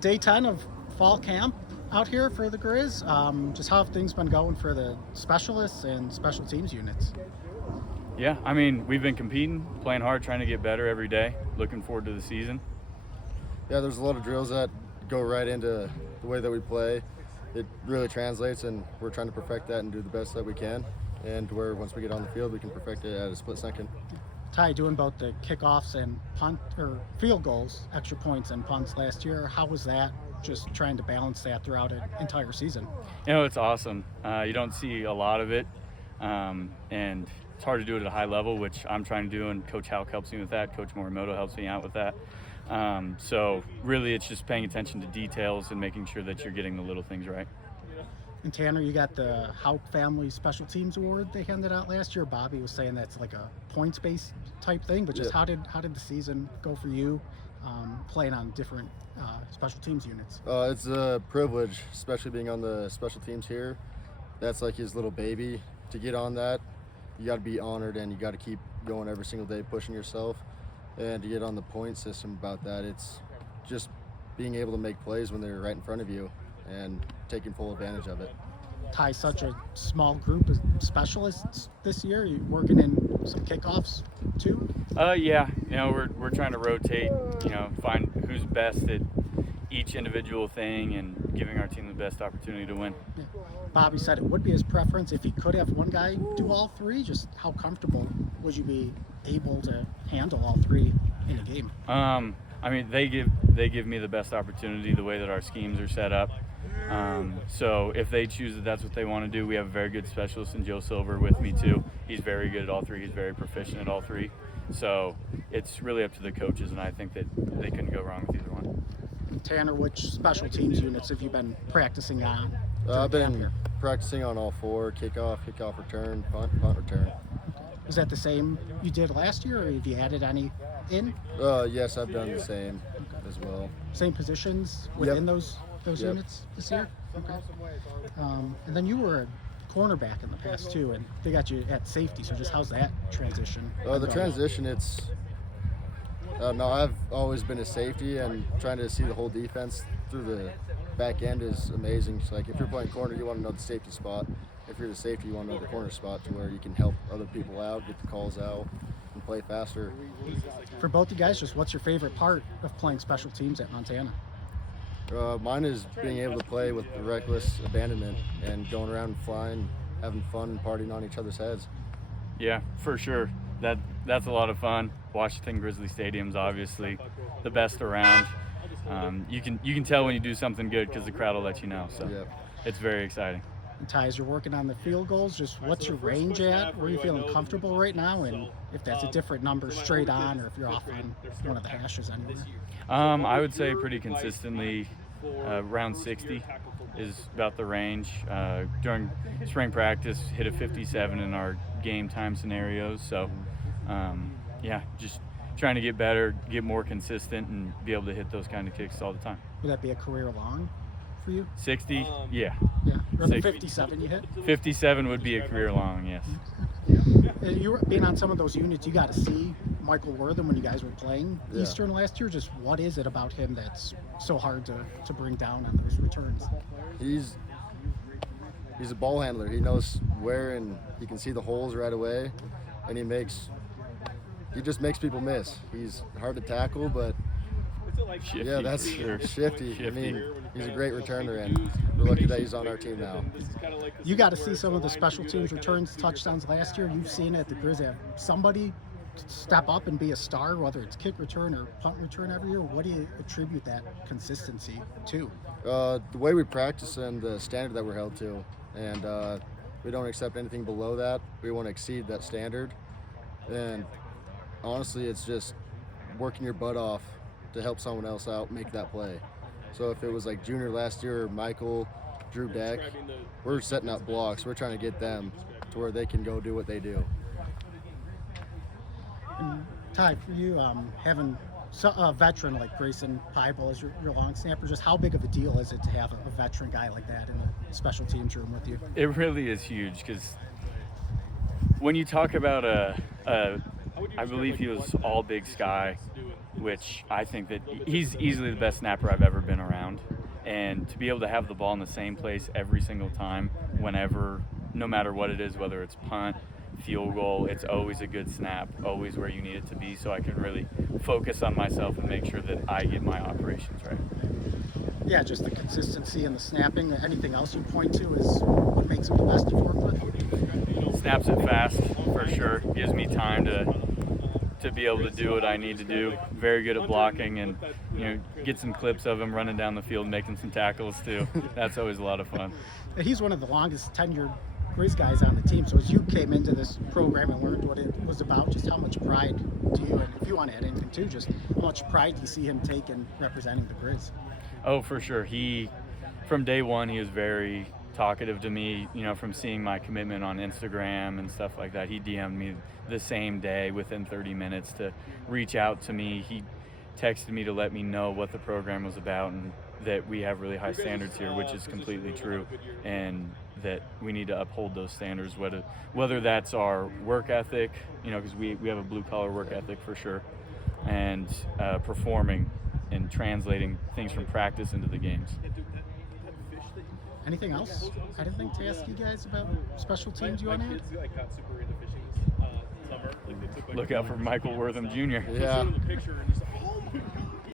Day 10 of fall camp out here for the Grizz. Just how have things been going for the specialists and special teams units? Yeah, I mean, we've been competing, playing hard, trying to get better every day. Looking forward to the season. Yeah, there's a lot of drills that go right into the way that we play. It really translates, and we're trying to perfect that and do the best that we can. And where once we get on the field, we can perfect it at a split second. Ty, doing both the kickoffs and punt or field goals, extra points and punts last year. How was that? Just trying to balance that throughout an entire season. It's awesome. You don't see a lot of it, and it's hard to do it at a high level, which I'm trying to do, and Coach Houck helps me with that. Coach Morimoto helps me out with that. So really, it's just paying attention to details and making sure that you're getting the little things right. And Tanner, you got the Houck Family Special Teams Award they handed out last year. Bobby was saying that's like a points-based type thing, but just how did the season go for you, playing on different special teams units? It's a privilege, especially being on the special teams here. That's like his little baby. To get on that, you got to be honored, and you got to keep going every single day, pushing yourself. And to get on the point system about that, it's just being able to make plays when they're right in front of you and taking full advantage of it. Ty, such a small group of specialists this year. You working in some kickoffs too? Yeah, we're trying to rotate, find who's best at each individual thing and giving our team the best opportunity to win. Yeah. Bobby said it would be his preference if he could have one guy do all three. Just how comfortable would you be able to handle all three in a game? I mean, they give me the best opportunity the way that our schemes are set up. So if they choose that that's what they want to do, we have a very good specialist in Joe Silver with me too. He's very good at all three. He's very proficient at all three. So it's really up to the coaches, and I think that they couldn't go wrong with either one. Tanner, which special teams units have you been practicing on? I've been practicing on all four: kickoff return, punt return. Is that the same you did last year, or have you added any in? Yes, I've done the same as well. Same positions within those units this year? Okay. And then you were a cornerback in the past too, and they got you at safety, so just how's that transition? The transition, no, I've always been a safety, and trying to see the whole defense through the back end is amazing. It's like if you're playing corner, you want to know the safety spot. If you're the safety, you want to know the corner spot to where you can help other people out, get the calls out, and play faster. For both you guys, just what's your favorite part of playing special teams at Montana? Mine is being able to play with reckless abandonment and going around and flying, having fun and partying on each other's heads. Yeah, for sure. That's a lot of fun. Washington Grizzlies Stadium's obviously the best around. You can tell when you do something good because the crowd will let you know. So It's very exciting. And Ty, as you're working on the field goals, just what's your range at? Where are you feeling comfortable right now? And if that's a different number straight on, or if you're off on one of the hashes anywhere? I would say pretty consistently around 60 is about the range. During spring practice, hit a 57 in our game time scenarios. So, just trying to get better, get more consistent, and be able to hit those kind of kicks all the time. Would that be a career long for you? 60, yeah. Yeah, or the 60. 57 you hit? 57 would be a career long, yes. And you were being on some of those units, you got to see Michael Wortham when you guys were playing Eastern last year. Just what is it about him that's so hard to bring down on those returns? He's a ball handler. He knows where, and he can see the holes right away, and he just makes people miss. He's hard to tackle, but Shifty, that's sure. shifty. I mean, he's a great returner, and we're lucky that he's on our team now. You got to see some of the special teams returns, touchdowns last year. You've seen it at the Grizz. Have somebody step up and be a star, whether it's kick return or punt return every year? What do you attribute that consistency to? The way we practice and the standard that we're held to, and we don't accept anything below that. We want to exceed that standard, and honestly, it's just working your butt off to help someone else out make that play. So if it was like Junior last year, or Michael, Drew Deck, we're setting up blocks. We're trying to get them to where they can go do what they do. And Ty, for you, having a veteran like Grayson Peibel as your long snapper, just how big of a deal is it to have a veteran guy like that in the special teams room with you? It really is huge, because when you talk about I believe he was all Big Sky which I think that he's easily the best snapper I've ever been around. And to be able to have the ball in the same place every single time, whenever, no matter what it is, whether it's punt, field goal, it's always a good snap, always where you need it to be, so I can really focus on myself and make sure that I get my operations right. Yeah, just the consistency and the snapping. Anything else you point to is what makes him the best to work with? Snaps it fast, for sure. Gives me time to be able to do what I need to do. Very good at blocking, and get some clips of him running down the field making some tackles too. That's always a lot of fun. He's one of the longest tenured Grizz guys on the team. So as you came into this program and learned what it was about, just how much pride do you, and if you want to add anything too, just how much pride do you see him take in representing the Grizz? Oh, for sure. From day one, he was very talkative to me, from seeing my commitment on Instagram and stuff like that. He DM'd me the same day within 30 minutes to reach out to me. He texted me to let me know what the program was about and that we have really high standards here, which is completely true, and that we need to uphold those standards, whether that's our work ethic, because we have a blue-collar work ethic for sure, and performing and translating things from practice into the games. Anything else? I didn't think to ask you guys about special teams you want to add? Look out for Michael Wortham Jr. Yeah.